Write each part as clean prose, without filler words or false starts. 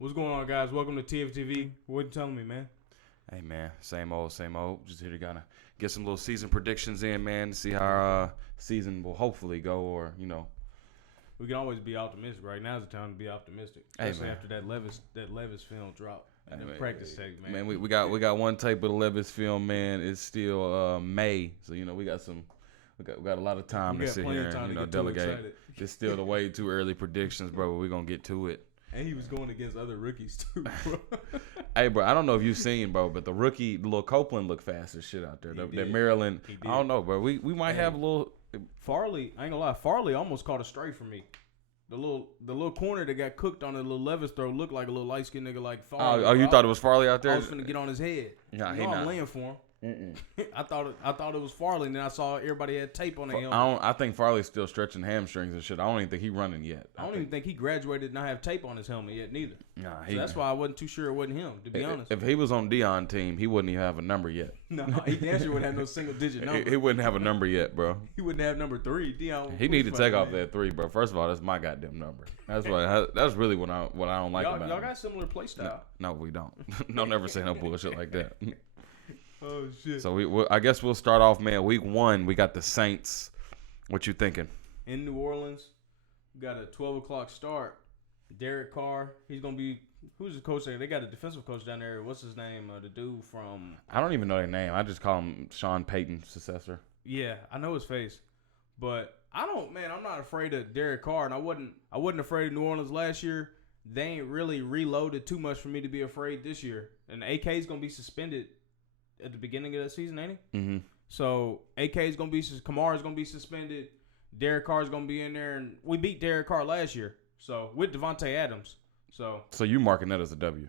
What's going on, guys? Welcome to TFTV. What you telling me, man? Hey, man, same old, same old. Just here to kind of get some little season predictions in, man, to see how our season will hopefully go, or, We can always be optimistic. Right now is the time to be optimistic, Hey, especially man. after that Levis film drop and the practice segment, man. Man, we got one tape of the Levis film, man. It's still May, so we got a lot of time We to got sit plenty here of time and to get too delegate. excited. It's still the way too early predictions, bro. But we're gonna get to it. And he was going against other rookies too, bro. Hey, bro, I don't know if you've seen, bro, but the rookie, little Copeland, looked fast as shit out there. He That did. Maryland, He did. I don't know, bro. We might have a little. Farley, I ain't gonna lie, Farley almost caught a stray from me. The little corner that got cooked on the little Levis throw looked like a little light skinned nigga like Farley. Oh, you bro. thought it was Farley out there? I was finna get on his head. Nah, you he know I'm not. laying for him. Mm-mm. I thought it was Farley, and then I saw everybody had tape on their helmet. I think Farley's still stretching hamstrings and shit. I don't even think he's running yet. I don't even think he graduated and not have tape on his helmet yet, neither. Nah, So that's why I wasn't too sure it wasn't him, to be honest. If he was on Dion's team, he wouldn't even have a number yet. No, he damn sure wouldn't have no single digit number. He wouldn't have a number yet, bro. He wouldn't have number 3. Dion, He need to take off that 3, bro. First of all, that's my goddamn number. That's really what I don't like about y'all him. got similar play style. No, we don't. Don't ever say no bullshit like that. Oh shit. So I guess we'll start off, man. Week 1, we got the Saints. What you thinking? In New Orleans, we got a 12 o'clock start. Derek Carr, he's gonna be. Who's the coach there? They got a defensive coach down there. What's his name? The dude from. I don't even know their name. I just call him Sean Payton's successor. Yeah, I know his face, but I'm not afraid of Derek Carr, and I wasn't afraid of New Orleans last year. They ain't really reloaded too much for me to be afraid this year. And AK's gonna be suspended at the beginning of the season, ain't he? Mm-hmm. So AK's gonna be Kamara's gonna be suspended. Derek Carr's gonna be in there, and we beat Derek Carr last year. So with Devontae Adams. So you marking that as a W?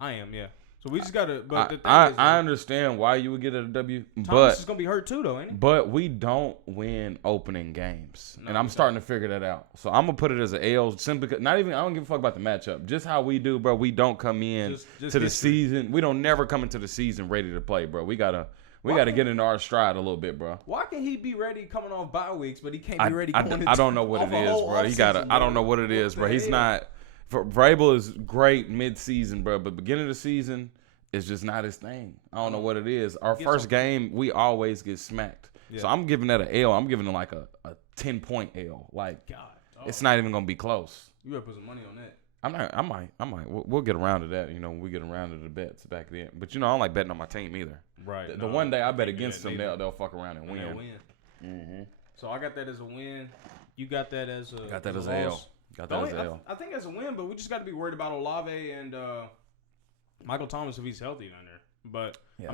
I am, yeah. So we just gotta. But the thing I is, understand why you would get a W, Thomas is gonna be hurt too, though, ain't he? but we don't win opening games, No, and I'm we starting to figure that out. So I'm gonna put it as an L, simply because I don't give a fuck about the matchup. Just how we do, bro. We don't come in Just to the history. season. We don't never come into the season ready to play, bro. We gotta get into our stride a little bit, bro. Why can he be ready coming off bye weeks, but he can't be ready? I don't know what it is, bro. I don't know what it is, bro. He's not. Vrabel is great mid-season, bro, but beginning of the season is just not his thing. I don't know what it is. Our first game, we always get smacked. Yeah. So I'm giving that an L. I'm giving it like a 10-point L. Like, God, it's not even gonna be close. You better put some money on that. I might. We'll get around to that. When we get around to the bets back then. But I don't like betting on my team either. Right. The one day I bet against them, they'll fuck around and win. Mm-hmm. So I got that as a win. You got that as a. Got that as an L. Got that as an L. I think that's a win, but we just got to be worried about Olave and Michael Thomas if he's healthy down there. But yeah,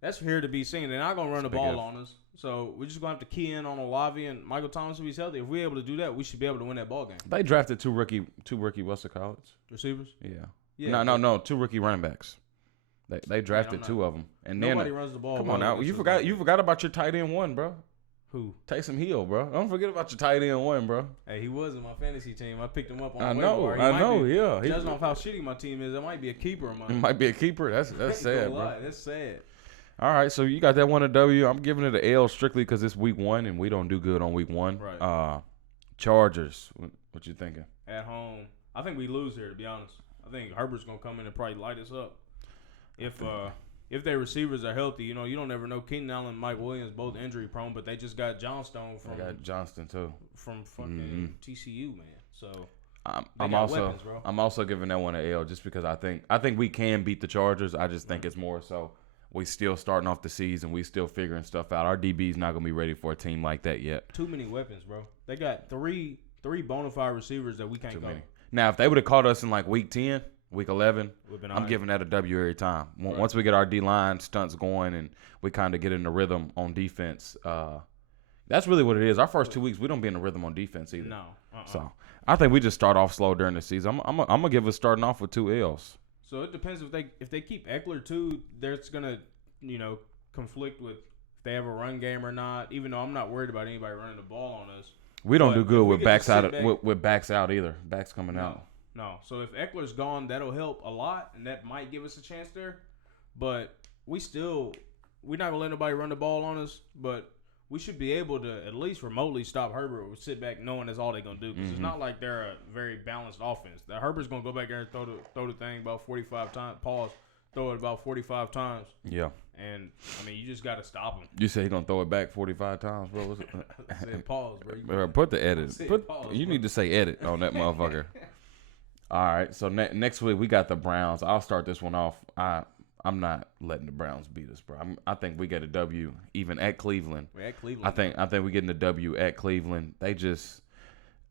that's here to be seen. They're not gonna run the ball on us, so we're just gonna have to key in on Olave and Michael Thomas if he's healthy. If we're able to do that, we should be able to win that ball game. They drafted two rookie what's it called? Receivers. Yeah. No. 2 rookie running backs. They drafted 2 of them, and nobody runs the ball. Come on now, you forgot about your tight end 1, bro. Who? Taysom Hill, bro. Don't forget about your tight end 1, bro. Hey, he was in my fantasy team. I picked him up on I the know, waiver wire. yeah. Judging off how shitty my team is, it might be a keeper of mine. It might be a keeper. That's sad, bro. That's sad. All right, so you got that one a W. I'm giving it an L strictly because it's week 1 and we don't do good on week 1. Right. Chargers. What you thinking? At home, I think we lose here. To be honest, I think Herbert's gonna come in and probably light us up. If their receivers are healthy, you don't ever know. Keenan Allen and Mike Williams both injury prone, but they just got Johnstone from. They got Johnston too from fucking TCU, man. So I'm also giving that one an L just because I think we can beat the Chargers. I just think it's more so we still starting off the season. We still figuring stuff out. Our DB's not gonna be ready for a team like that yet. Too many weapons, bro. They got three bona fide receivers that we can't Too go. many. Now, if they would have caught us in like week 10. Week 11, I'm right. giving that a W every time. Right. Once we get our D-line stunts going and we kind of get in the rhythm on defense, that's really what it is. Our first 2 weeks, we don't be in the rhythm on defense either. No. So I think we just start off slow during the season. I'm gonna give us starting off with 2 L's. So it depends if they keep Eckler too. There's gonna conflict with if they have a run game or not. Even though I'm not worried about anybody running the ball on us. We don't do good with backs out with backs out either. Backs coming out. No. So if Eckler's gone, that'll help a lot, and that might give us a chance there. But we're not gonna let nobody run the ball on us. But we should be able to at least remotely stop Herbert or sit back knowing that's all they're going to do. Because it's not like they're a very balanced offense. That Herbert's going to go back there and throw the thing about 45 times. Pause. Throw it about 45 times. Yeah. And, I mean, you just got to stop him. You say he's going to throw it back 45 times, bro? What's it? I said pause, bro. Bro, put the edit. Pause, you need to say edit on that motherfucker. All right. So next week, we got the Browns. I'll start this one off. I'm not letting the Browns beat us, bro. I think we get a W even at Cleveland. We're at Cleveland. I think we're getting a W at Cleveland.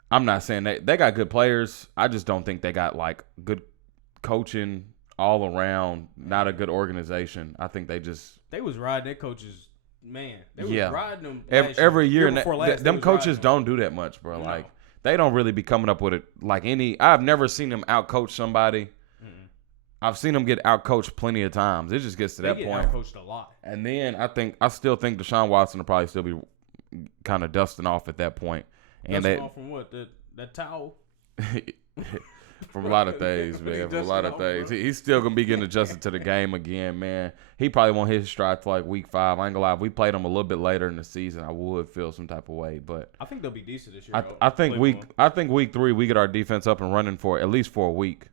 I'm not saying they got good players. I just don't think they got like good coaching all around. Not a good organization. I think they was riding their coaches, man. They was riding them every year. And them coaches don't do that much, bro. No. Like they don't really be coming up with it like any. I've never seen them outcoach somebody. I've seen them get outcoached plenty of times. It just gets to that point. They get outcoached a lot. And then I still think Deshaun Watson will probably still be kind of dusting off at that point. And dusting off from what? That towel? From a lot of things, man. From a lot of things. He's still going to be getting adjusted to the game again, man. He probably won't hit his stride till like week 5. I ain't going to lie. If we played him a little bit later in the season, I would feel some type of way. But I think they'll be decent this year. I think week 3 we get our defense up and running for at least for a week.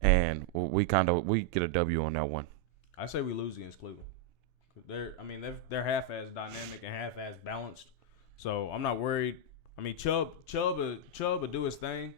And we get a W on that one. I say we lose against Cleveland. They're half-ass dynamic and half-ass balanced. So I'm not worried. I mean, Chubb will do his thing.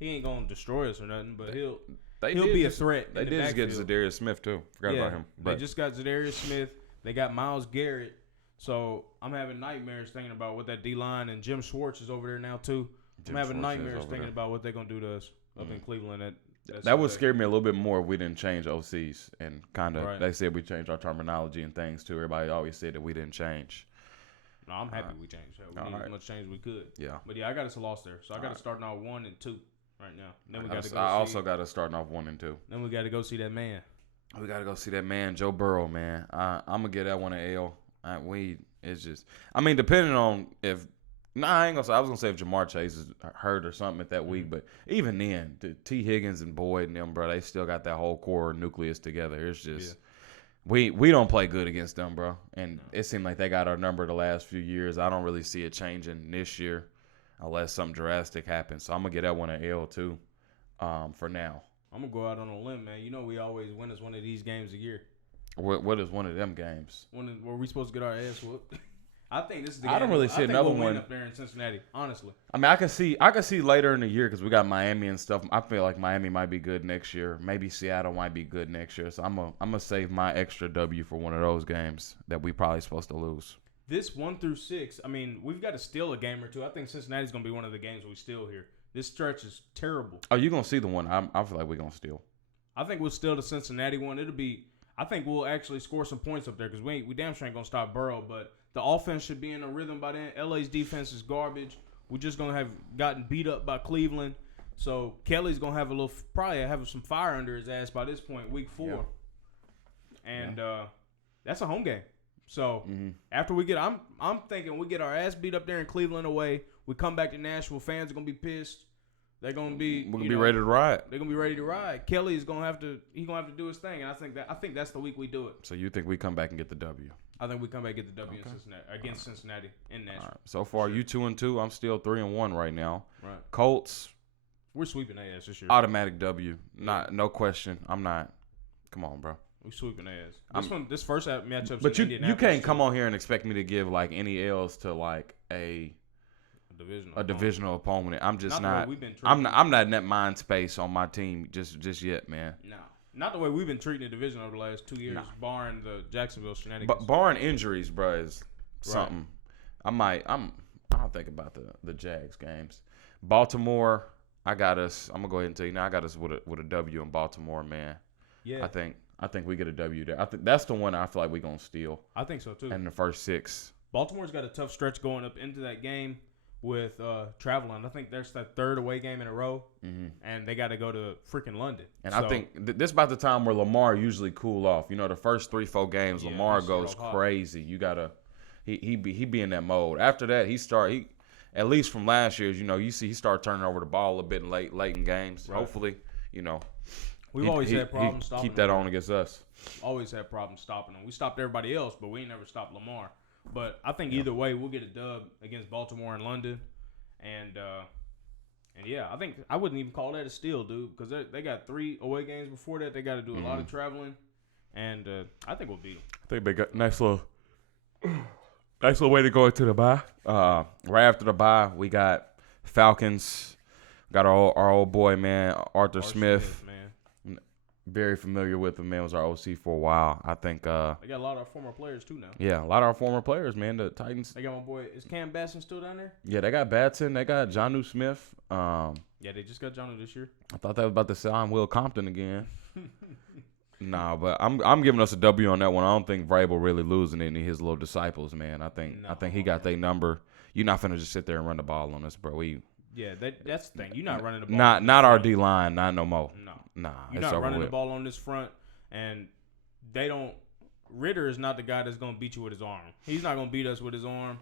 He ain't gonna destroy us or nothing, but he'll be a threat. They did just get Zadarius Smith too. Forgot about him. They just got Zadarius Smith. They got Myles Garrett. So I'm having nightmares thinking about what that D-line and Jim Schwartz is over there now too. I'm having nightmares thinking about what they're gonna do to us up in Cleveland. That would scare me a little bit more if we didn't change OCs and kind of they said we changed our terminology and things too. Everybody always said that we didn't change. No, I'm happy we changed. We need as much change as we could. Yeah. But yeah, I got us a loss there. So I got to start off 1 and 2 right now. Then we got to go. I also got us starting off 1 and 2. Then we got to go see that man. We got to go see that man, Joe Burrow, man. I'm gonna get that one an L. Depending on if. Nah, I ain't gonna say. I was gonna say if Jamar Chase is hurt or something at that week, but even then, T. Higgins and Boyd and them, bro, they still got that whole core nucleus together. It's just we don't play good against them, bro. And it seemed like they got our number the last few years. I don't really see it changing this year unless something drastic happens. So I'm gonna get that one an L too, for now. I'm gonna go out on a limb, man. You know we always win us one of these games a year. What is one of them games? Were we supposed to get our ass whooped? I think this is the game. I don't really see another one up there in Cincinnati, honestly. I mean, I can see later in the year because we got Miami and stuff. I feel like Miami might be good next year. Maybe Seattle might be good next year. So I'm gonna save my extra W for one of those games that we probably supposed to lose. This 1 through 6, I mean, we've got to steal a game or two. I think Cincinnati's gonna be one of the games we steal here. This stretch is terrible. Oh, you're gonna see the one? I feel like we're gonna steal. I think we'll steal the Cincinnati one. I think we'll actually score some points up there because we damn sure ain't gonna stop Burrow, but. The offense should be in a rhythm by then. LA's defense is garbage. We're just going to have gotten beat up by Cleveland. So Kelly's going to have probably have some fire under his ass by this point, week 4. Yeah. And that's a home game. So after we get, I'm thinking we get our ass beat up there in Cleveland away. We come back to Nashville. Fans are going to be pissed. They're going to be. We're going to be ready to ride. They're going to be ready to ride. Kelly is going to have to. He's going to have to do his thing. And I think that's the week we do it. So you think we come back and get the W? I think we come back and get the W in Cincinnati, against Cincinnati in Nashville. Right. So far, you 2 and 2. I'm still 3 and 1 right now. Right. Colts. We're sweeping their ass this year. Automatic W. No question. I'm not. Come on, bro. We're sweeping their ass. This first matchup. But you can't come on here and expect me to give like any L's to like a divisional opponent. I'm just not. I'm not in that mind space on my team just yet, man. No. Not the way we've been treating the division over the last 2 years, barring the Jacksonville shenanigans. But barring injuries, bro, is something. Right. I'll think about the Jags games. Baltimore, I got us. I'm gonna go ahead and tell you now. I got us with a W in Baltimore, man. Yeah. I think we get a W there. I think that's the one I feel like we're gonna steal. I think so too. In the first 6. Baltimore's got a tough stretch going up into that game with traveling. I think there's that 3rd away game in a row, and they got to go to freaking London. And I think this is about the time where Lamar usually cool off. You know, the first 3-4 games, Lamar goes crazy. You gotta, he be in that mode. After that, he at least from last year's, you see he started turning over the ball a bit late in games. Right. Hopefully, we've always had problems stopping. Keep that on against us. Always had problems stopping him. We stopped everybody else, but we ain't never stopped Lamar. But I think either way, we'll get a dub against Baltimore and London. And yeah, I think I wouldn't even call that a steal, dude, because they got 3 away games before that. They got to do a lot of traveling. And I think we'll beat them. I think they got nice little way to go into the bye. Right after the bye, we got Falcons. Got our old boy, man, Arthur Smith. Man. Very familiar with him, man. Was our OC for a while. I think they got a lot of our former players too now. Yeah, a lot of our former players, man. The Titans. They got my boy. Is Cam Batson still down there? Yeah, they got Batson. They got Jonnu Smith. Yeah, they just got Jonnu this year. I thought they was about to sign Will Compton again. Nah, but I'm giving us a W on that one. I don't think Vrabel really losing any of his little disciples, man. I think he got their number. You're not finna just sit there and run the ball on us, bro. Yeah, that's the thing. You're not running the ball. Not our D line, not no more. Nah, you're not running the ball on this front, and they don't. Ritter is not the guy that's gonna beat you with his arm. He's not gonna beat us with his arm.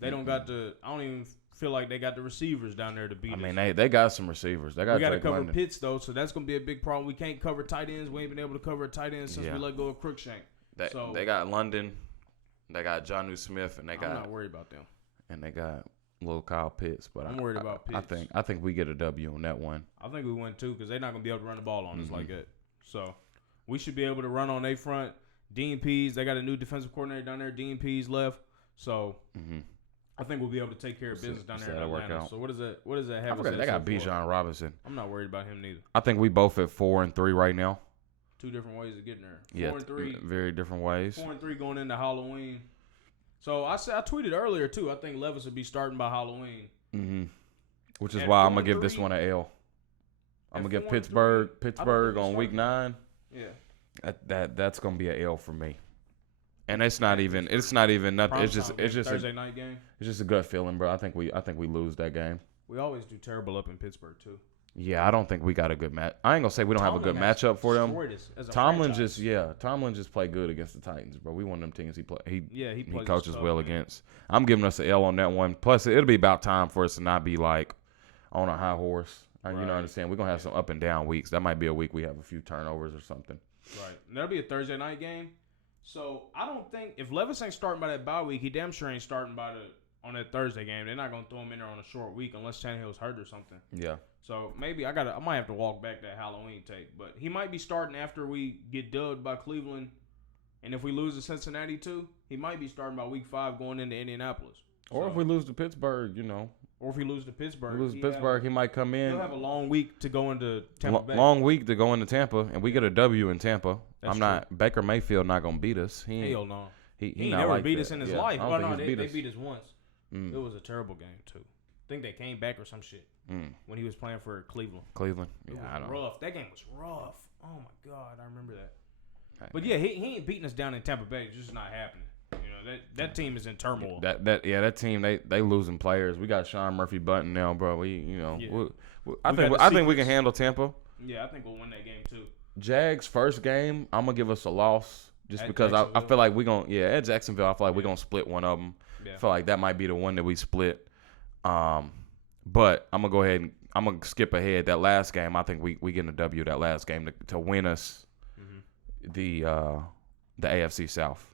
They don't got the. I don't even feel like they got the receivers down there to beat us. I mean, they got some receivers. We got to cover Pitts though, so that's gonna be a big problem. We can't cover tight ends. We ain't been able to cover a tight end since we let go of Crookshank. They got London. They got Jonnu Smith, and I'm not worried about them. And they got little Kyle Pitts, but I'm worried about Pitts. I think we get a W on that one. I think we win too because they're not gonna be able to run the ball on us like that. So we should be able to run on their front. Dean Pease, they got a new defensive coordinator down there. Dean Pease left, so I think we'll be able to take care of business down there in Atlanta. So what does that have? They got Bijan Robinson. I'm not worried about him neither. I think we both at 4-3 right now. 2 different ways of getting there. 4-3, very different ways. 4-3 going into Halloween. So I tweeted earlier too. I think Levis will be starting by Halloween. Which is why I'm gonna give this one an L. I'm gonna give Pittsburgh on week 9. Yeah, that's gonna be an L for me. And it's not even nothing. It's just Thursday night game. It's just a gut feeling, bro. I think we lose that game. We always do terrible up in Pittsburgh too. Yeah, I don't think we got a good match. I ain't gonna say we don't have a good matchup for them. Tomlin just played good against the Titans, bro. We one of them teams he coaches well against. I'm giving us an L on that one. Plus, it'll be about time for us to not be like on a high horse. You know what I'm saying? We're gonna have some up and down weeks. That might be a week we have a few turnovers or something. Right. And that'll be a Thursday night game. So I don't think if Levis ain't starting by that bye week, he damn sure ain't starting on that Thursday game. They're not gonna throw him in there on a short week unless Tannehill's hurt or something. Yeah. So maybe I might have to walk back that Halloween tape, but he might be starting after we get dubbed by Cleveland, and if we lose to Cincinnati too, he might be starting by week 5 going into Indianapolis. Or if we lose to Pittsburgh, Or if he loses to Pittsburgh, he might come in. He'll have a long week to go into Tampa Bay. Long week to go into Tampa, and we get a W in Tampa. Baker Mayfield not gonna beat us. Hell no. He never like beat that. us in his life. Oh no, they beat us once. It was a terrible game too. I think they came back or some shit when he was playing for Cleveland. Yeah, I know. Rough. That game was rough. Oh my god, I remember that. But yeah, he ain't beating us down in Tampa Bay. It's just not happening. That team is in turmoil. That team they losing players. We got Sean Murphy Bunting now, bro. I think we can handle Tampa. Yeah, I think we'll win that game too. Jags first game, I'm gonna give us a loss just because I feel like at Jacksonville I feel like we're gonna split one of them. Yeah. I feel like that might be the one that we split. But I'm gonna go ahead and I'm gonna skip ahead. That last game, I think we get a W that last game to win us the AFC South.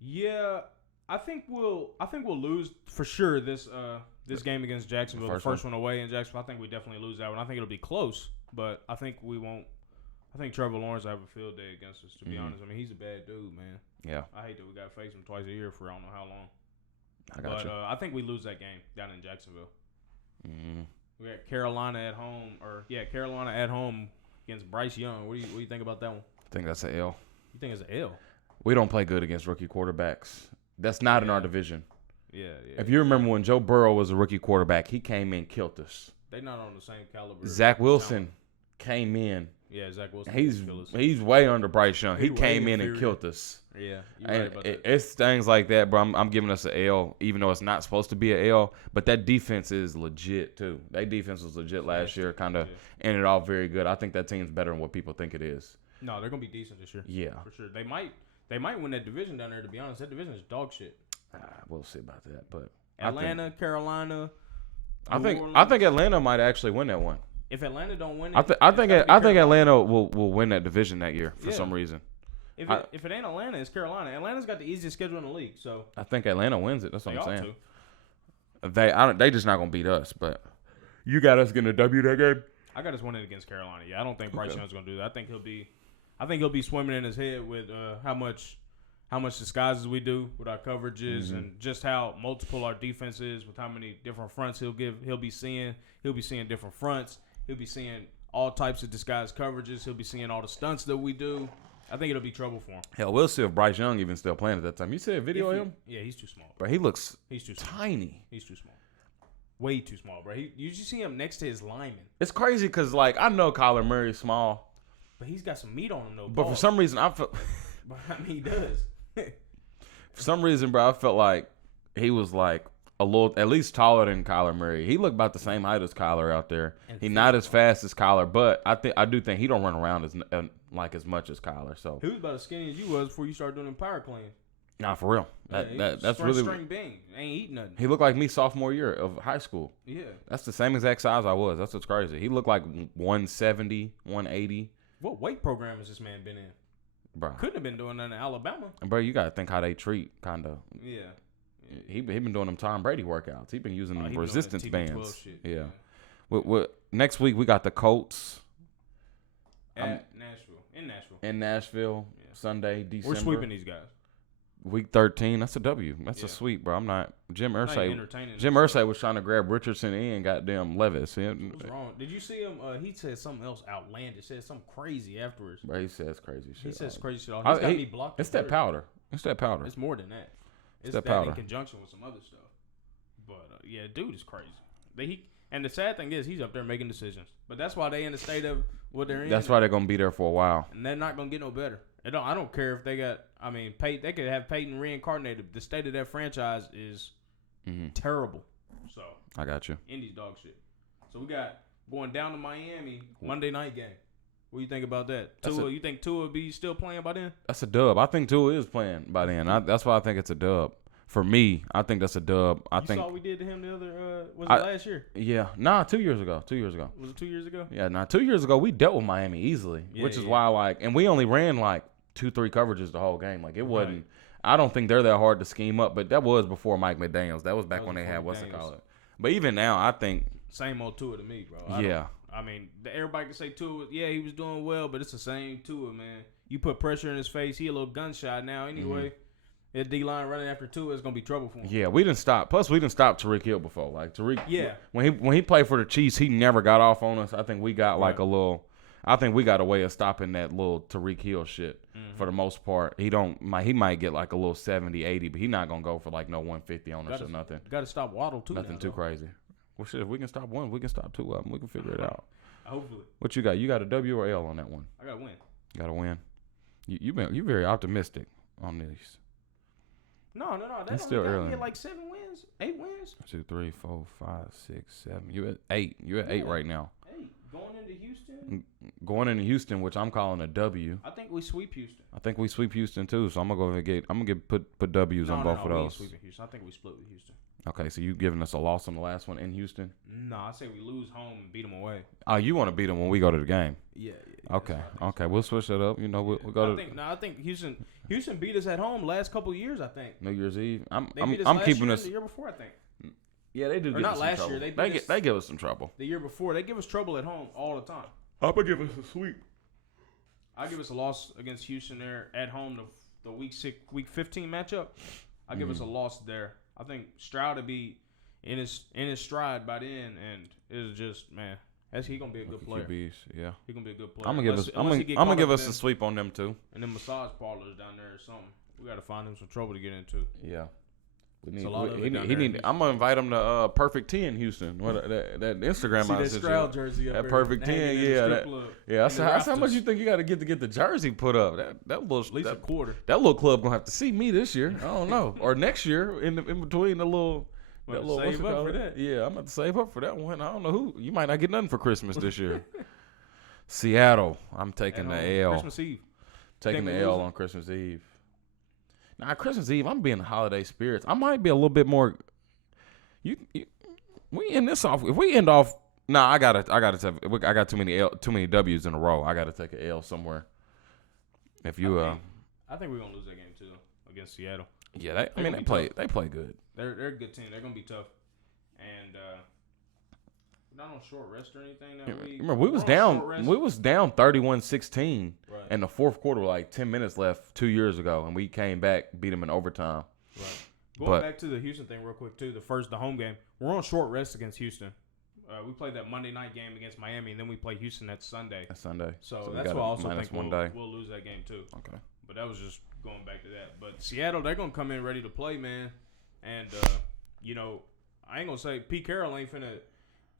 Yeah, I think we'll lose for sure this game against Jacksonville. The first one away in Jacksonville. I think we definitely lose that one. I think it'll be close, but I think we won't. I think Trevor Lawrence will have a field day against us, to be honest. I mean, he's a bad dude, man. Yeah. I hate that we got to face him twice a year for I don't know how long. I got you. I think we lose that game down in Jacksonville. We got Carolina at home, Carolina at home against Bryce Young. What do you think about that one? I think that's an L. You think it's an L? We don't play good against rookie quarterbacks. That's not in our division. Yeah. If you remember when Joe Burrow was a rookie quarterback, he came in, killed us. They're not on the same caliber. Zach Wilson came in. Yeah, Zach Wilson. He's way under Bryce Young. He came in and killed us. Yeah, you're right about that. It's things like that, bro. I'm giving us an L, even though it's not supposed to be an L. But that defense is legit too. That defense was legit last year. Kind of ended off very good. I think that team's better than what people think it is. No, they're gonna be decent this year. Yeah, for sure. They might win that division down there. To be honest, that division is dog shit. We'll see about that. But Atlanta, Carolina. I think Atlanta might actually win that one. If Atlanta don't win it, I think Atlanta will win that division that year for some reason. if it ain't Atlanta, it's Carolina. Atlanta's got the easiest schedule in the league, so I think Atlanta wins it. That's what they I'm saying. To. They just not gonna beat us, but you got us getting a W that game. I got us winning against Carolina. Yeah, I don't think Bryce Young's gonna do that. I think he'll be swimming in his head with how much disguises we do with our coverages and just how multiple our defense is with how many different fronts he'll be seeing. He'll be seeing different fronts. He'll be seeing all types of disguised coverages. He'll be seeing all the stunts that we do. I think it'll be trouble for him. Hell, we'll see if Bryce Young even still playing at that time. You see a video of him? Yeah, he's too small. Bro, he looks he's too tiny. He's too small. Way too small, bro. You just see him next to his lineman. It's crazy because, like, I know Kyler Murray's small. But he's got some meat on him, though. But for some reason, I felt... I mean, he does. For some reason, bro, I felt like he was, like, a little, at least taller than Kyler Murray. He looked about the same height as Kyler out there. He's not as fast as Kyler, but I do think he don't run around as much as Kyler. So he was about as skinny as you was before you started doing them power cleans. Nah, for real. That's really string bang. Ain't eating nothing. He looked like me sophomore year of high school. Yeah, that's the same exact size I was. That's what's crazy. He looked like 170, 180. What weight program has this man been in? Bro, couldn't have been doing that in Alabama. Bro, you gotta think how they treat kind of. Yeah. He been doing them Tom Brady workouts. He been using them resistance bands. Shit. Yeah. What next week we got the Colts at Nashville. In Nashville, yeah. Sunday, December. We're sweeping these guys. Week 13. That's a W. That's a sweep, bro. I'm not. Jim Irsay was trying to grab Richardson and goddamn Levis. What's wrong? Did you see him? He said something else outlandish. Said something crazy afterwards. Bro, he says crazy shit. He says crazy shit. He's got me blocked. It's that powder. It's that powder. It's more than that. It's that powder in conjunction with some other stuff. But yeah, dude is crazy. And the sad thing is, he's up there making decisions. But that's why they in the state of what they're in. That's why they're gonna be there for a while. And they're not gonna get no better. I don't care if they got. I mean, they could have Peyton reincarnated. The state of that franchise is terrible. So I got you. Indy's dog shit. So we got going down to Miami Monday night game. What do you think about that? You think Tua will be still playing by then? That's a dub. I think Tua is playing by then. That's why I think it's a dub. For me, I think that's a dub. I think saw what we did to him the other last year? Yeah. Nah, 2 years ago. 2 years ago. Was it 2 years ago? Yeah, 2 years ago we dealt with Miami easily, which is why and we only ran like 2-3 coverages the whole game. Like it wasn't. Right. I don't think they're that hard to scheme up, but that was before Mike McDaniels. That was back when they had what's it called. But even now, I think same old Tua to me, bro. I mean, everybody can say Tua, he was doing well, but it's the same Tua, man. You put pressure in his face, he a little gunshot now anyway. That D-line running after Tua is going to be trouble for him. Yeah, we didn't stop. Plus, we didn't stop Tyreek Hill before. Like, Tyreek, when he played for the Chiefs, he never got off on us. I think we got like a little – I think we got a way of stopping that little Tyreek Hill shit for the most part. He might get like a little 70, 80, but he's not going to go for like no 150 on us or nothing. Got to stop Waddle too. Nothing too crazy. Well, shit, if we can stop one, we can stop two of them. We can figure it out. Hopefully. What you got? You got a W or L on that one? I got a win. Got a win. You very optimistic on these. No. That's still early. Like 7 wins, 8 wins. 2, 3, 4, 5, 6, 7. You at 8. You're at 8 right now. 8 going into Houston. Going into Houston, which I'm calling a W. I think we sweep Houston. I think we sweep Houston too. So I'm gonna put W's on both of those. We ain't sweeping Houston. I think we split with Houston. Okay, so you giving us a loss on the last one in Houston? No, I say we lose home and beat them away. Oh, you want to beat them when we go to the game? Yeah. Okay, we'll switch that up. You know, we'll go to. I think Houston beat us at home last couple of years. I think New Year's Eve. I'm keeping us the year before. I think. Yeah, they do. Or not last year. They give us some trouble. The year before, they give us trouble at home all the time. I'm gonna give us a sweep. I give us a loss against Houston there at home. The week 15 matchup. I give us a loss there. I think Stroud will be in his stride by then, and it's just he gonna be a good player. QBs, yeah, he gonna be a good player. I'm gonna give us a sweep on them too. And then massage parlors down there or something. We gotta find him some trouble to get into. Yeah. I'm gonna invite him to Perfect 10 Houston. That Instagram. See that Stroud jersey up there. Perfect 10, yeah. That's how much you think you got to get the jersey put up. That little at least a quarter. That little club gonna have to see me this year. I don't know, or next year in between the little. Save up for that. Yeah, I'm about to save up for that one. I don't know who. You might not get nothing for Christmas this year. Seattle. I'm taking the L. Christmas Eve. Taking the L on Christmas Eve. Now, Christmas Eve, I'm being holiday spirits. I might be a little bit more. We end this off. If we end off, I got too many W's in a row. I gotta take an L somewhere. If you I think we're gonna lose that game too against Seattle. Yeah, they play good. They're a good team. They're gonna be tough. And we're not on short rest or anything. Remember, we was down 31-16 in the fourth quarter, like 10 minutes left 2 years ago, and we came back, beat them in overtime. Right. Going back to the Houston thing real quick too. The home game, we're on short rest against Houston. We played that Monday night game against Miami, and then we play Houston that Sunday. So that's why I also think we'll lose that game too. Okay. But that was just going back to that. But Seattle, they're gonna come in ready to play, man. And I ain't gonna say Pete Carroll ain't finna.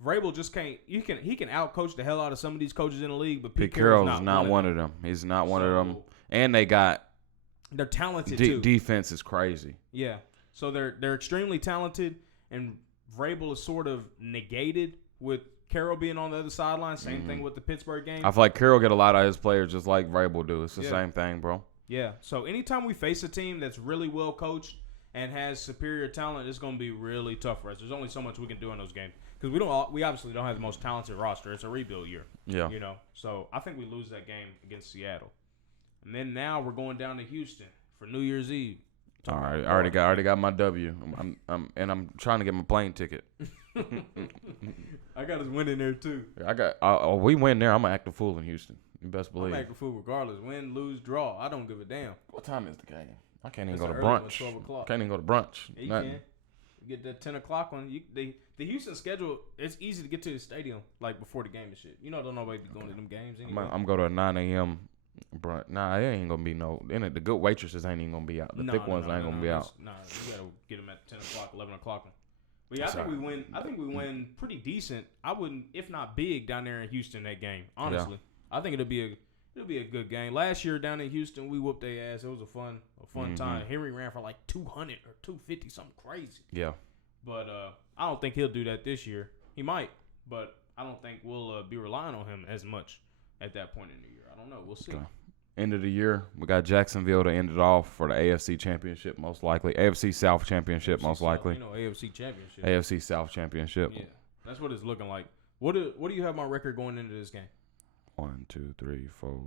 Vrabel just can't. He can outcoach the hell out of some of these coaches in the league, but Pete Carroll is not one of them. He's not one of them. And they're talented too. Defense is crazy. Yeah. So they're extremely talented, and Vrabel is sort of negated with Carroll being on the other sideline. Same thing with the Pittsburgh game. I feel like Carroll get a lot of his players just like Vrabel do. It's the same thing, bro. Yeah. So anytime we face a team that's really well coached and has superior talent, it's going to be really tough for us. There's only so much we can do in those games because we obviously don't have the most talented roster. It's a rebuild year. Yeah. So I think we lose that game against Seattle, and then now we're going down to Houston for New Year's Eve. All right, I already got my W. I'm trying to get my plane ticket. I got us winning there too. We win there. I'm gonna act a fool in Houston. You best believe. I'm acting a fool regardless. Win, lose, draw. I don't give a damn. What time is the game? I can't even go to brunch. 12 o'clock. Can't even go to brunch. Yeah, you can. You get that 10 o'clock one. The Houston schedule. It's easy to get to the stadium like before the game and shit. Don't nobody be going to them games anyway. I'm going to a 9 a.m. brunch. Nah, it ain't gonna be no. The good waitresses ain't even gonna be out. The thick ones ain't gonna be out. Nah, you gotta get them at 10 o'clock, 11 o'clock. But yeah, I think we win. I think we win pretty decent. I wouldn't, if not big, down there in Houston that game. Honestly, I think it'll be a good game. Last year down in Houston, we whooped their ass. It was a fun time. Henry ran for like 200 or 250, something crazy. Yeah. But I don't think he'll do that this year. He might, but I don't think we'll be relying on him as much at that point in the year. I don't know. We'll see. Okay. End of the year, we got Jacksonville to end it off for the AFC Championship, most likely. AFC South Championship, most likely. AFC Championship. AFC South Championship. Yeah, that's what it's looking like. What do you have my record going into this game? 1, 2, 3, 4,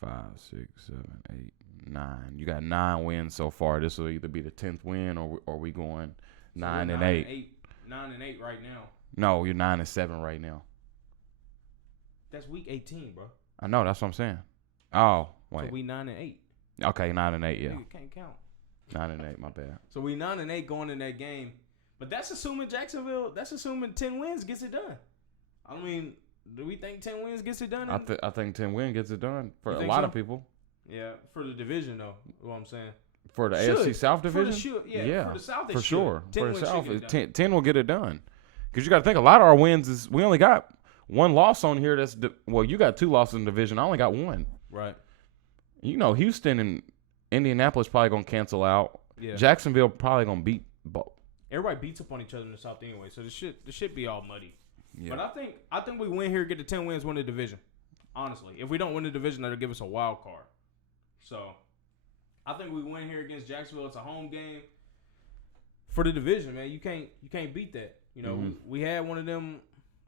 5, 6, 7, 8, 9. You got 9 wins so far. This will either be the 10th win or we going 9 and 8. 9 and 8 right now. No, you're 9 and 7 right now. That's week 18, bro. I know. That's what I'm saying. Oh, wait. So we 9 and 8. Okay, 9 and 8. Yeah. You can't count. 9 and 8. My bad. So we 9 and 8 going in that game, but that's assuming Jacksonville. That's assuming 10 wins gets it done. I mean, do we think 10 wins gets it done? I think 10 wins gets it done for a lot of people. Yeah, for the division though. What I'm saying. For the AFC South division. For the South, for sure. For the South, 10 will get it done. Because you got to think a lot of our wins is we only got one loss on here. You got 2 losses in the division. I only got 1. Right. Houston and Indianapolis probably gonna cancel out. Yeah. Jacksonville probably gonna beat both. Everybody beats up on each other in the South anyway, so the shit be all muddy. Yeah. But I think we win here, get the 10 wins, win the division. Honestly, if we don't win the division, that'll give us a wild card. So I think we win here against Jacksonville. It's a home game for the division, man. You can't beat that. We had one of them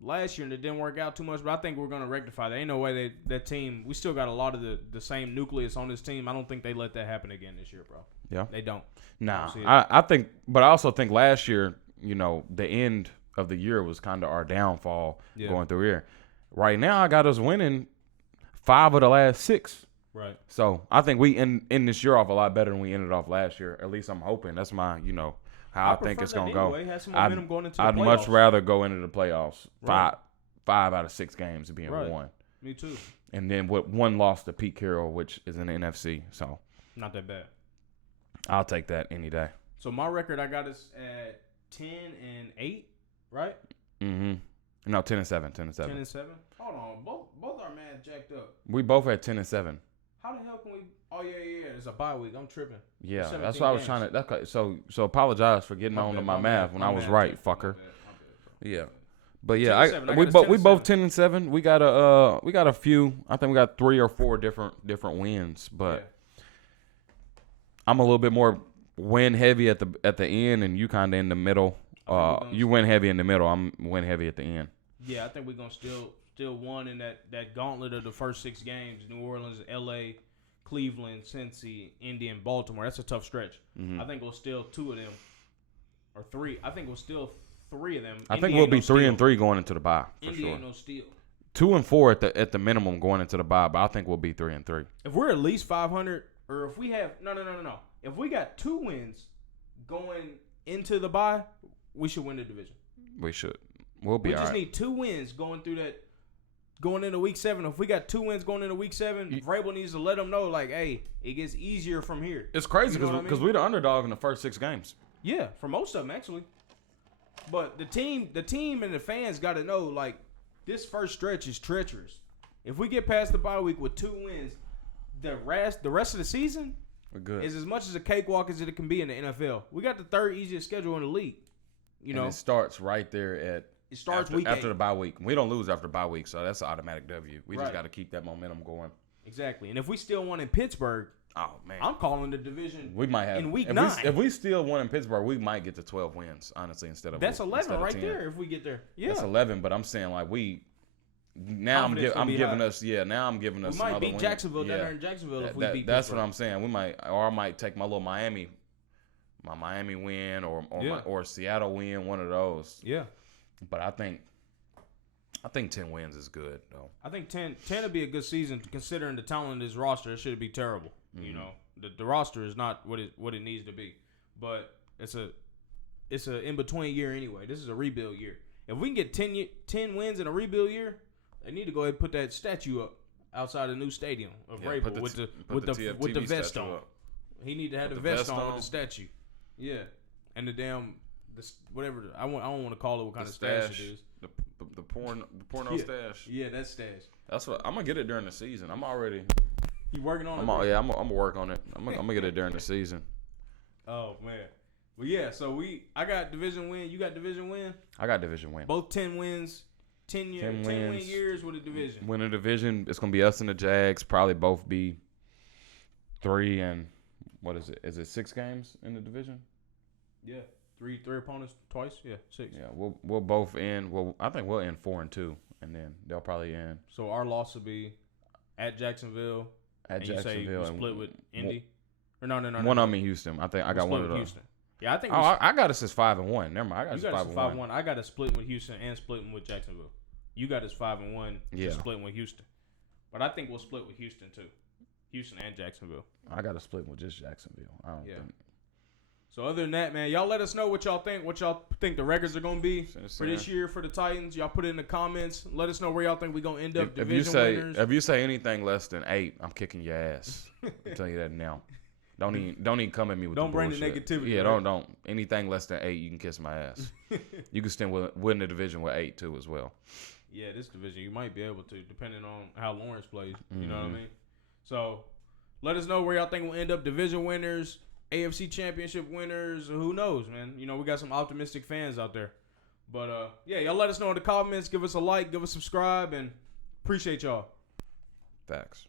last year and it didn't work out too much, but I think we're going to rectify that. Ain't no way that team, we still got a lot of the same nucleus on this team. I don't think they let that happen again this year, bro. Yeah. They don't. Nah. I think, but I also think last year, the end of the year was kind of our downfall going through here. Right now, I got us winning 5 of the last 6. Right. So I think we end this year off a lot better than we ended off last year. At least I'm hoping. That's my, how I think it's gonna go. I'd much rather go into the playoffs 5 out of 6 games being won. Me too. And then with 1 loss to Pete Carroll, which is in the NFC. So not that bad. I'll take that any day. So my record, I got us at 10 and 8, right? Mm-hmm. No, 10 and 7. 10 and 7. 10 and 7. Hold on, both are mad jacked up. We both had 10 and 7. How the hell can we? Oh yeah. It's a bye week. I'm tripping. Yeah, that's why I was trying to. So apologize for getting on to my math when I was right, fucker. Yeah, but yeah, we both 10 and 7. We got a few. I think we got 3 or 4 different wins, but I'm a little bit more win heavy at the end, and you kind of in the middle. You win heavy in the middle. I'm win heavy at the end. Yeah, I think we're gonna still won in that gauntlet of the first 6 games: New Orleans, L.A., Cleveland, Cincy, Indy, and Baltimore. That's a tough stretch. Mm-hmm. I think we'll steal 2 of them. Or 3. I think we'll steal 3 of them. I think we'll be 3-3 going into the bye. For Indy sure. ain't no steal. 2-4 at the minimum going into the bye, but I think we'll be 3-3. If we're at least 500, or if we have no. If we got 2 wins going into the bye, we should win the division. We should. We'll be all right. We just need 2 wins going into week 7. If we got 2 wins going into week 7, Vrabel needs to let them know, like, hey, it gets easier from here. It's crazy because we're the underdog in the first 6 games. Yeah, for most of them actually. But the team and the fans got to know, like, this first stretch is treacherous. If we get past the bye week with 2 wins, the rest of the season we're good. Is as much as a cakewalk as it can be in the NFL. We got the 3rd easiest schedule in the league. You know, it starts right there at. It starts after the bye week. We don't lose after the bye week, so that's an automatic W. We just got to keep that momentum going. Exactly. And if we still won in Pittsburgh, oh man, I'm calling the division. We might have in week 9. If we still won in Pittsburgh, we might get to 12 wins. Honestly, instead of that's 11 right 10. there. If we get there, yeah, that's 11. But I'm saying like we. Now I'm giving us. Now I'm giving us. We might beat Jacksonville down there in Jacksonville if we beat. That's Pittsburgh. what I'm saying. We might, or I might take my little Miami win, or Seattle win, one of those. Yeah. But I think 10 wins is good though. I think 10 would be a good season considering the talent of this roster. It should be terrible. Mm-hmm. You know, the roster is not what it needs to be, but it's a in between year anyway. This is a rebuild year. If we can get 10 wins in a rebuild year. They need to go ahead and put that statue up outside the new stadium of Vrabel with the vest on. He need to have the vest on with the statue. Yeah, and the damn whatever I don't want to call it what kind of stash it is. The porno stash. Yeah, that stash. That's what I'm gonna get it during the season. I'm already. You working on it? I'm gonna work on it. I'm gonna get it during the season. Oh man. Well, yeah. So I got division win. You got division win. I got division win. Both 10 wins. 10 win years with a division. Win a division, it's going to be us and the Jags. Probably both be 3 and, what is it? Is it 6 games in the division? Yeah. Three opponents twice? Yeah, 6. Yeah, we'll both end. Well, I think we'll end 4-2, and then they'll probably end. So our loss will be at Jacksonville. At Jacksonville. You say we split with Indy? Or no. One of them in Houston. I think I got one of those. Houston. Yeah, I think. I got us as 5-1. Never mind. I got us 5-1. I got us splitting with Houston and splitting with Jacksonville. You got us 5-1. Yeah. Splitting with Houston, but I think we'll split with Houston too. Houston and Jacksonville. I got to split with just Jacksonville. I don't think. So other than that, man, y'all let us know what y'all think. What y'all think the records are gonna be for this year for the Titans. Y'all put it in the comments. Let us know where y'all think we're gonna end up. Winners. If you say anything less than 8, I'm kicking your ass. I'm telling you that now. Don't even come at me with don't the bring bullshit. the negativity. Yeah, right? don't. Anything less than 8, you can kiss my ass. You can still win the division with 8 too as well. Yeah, this division you might be able to, depending on how Lawrence plays. You know what I mean? So let us know where y'all think we'll end up. Division winners, AFC Championship winners. Who knows, man? You know, we got some optimistic fans out there. But yeah, y'all let us know in the comments. Give us a like, give us a subscribe, and appreciate y'all. Thanks.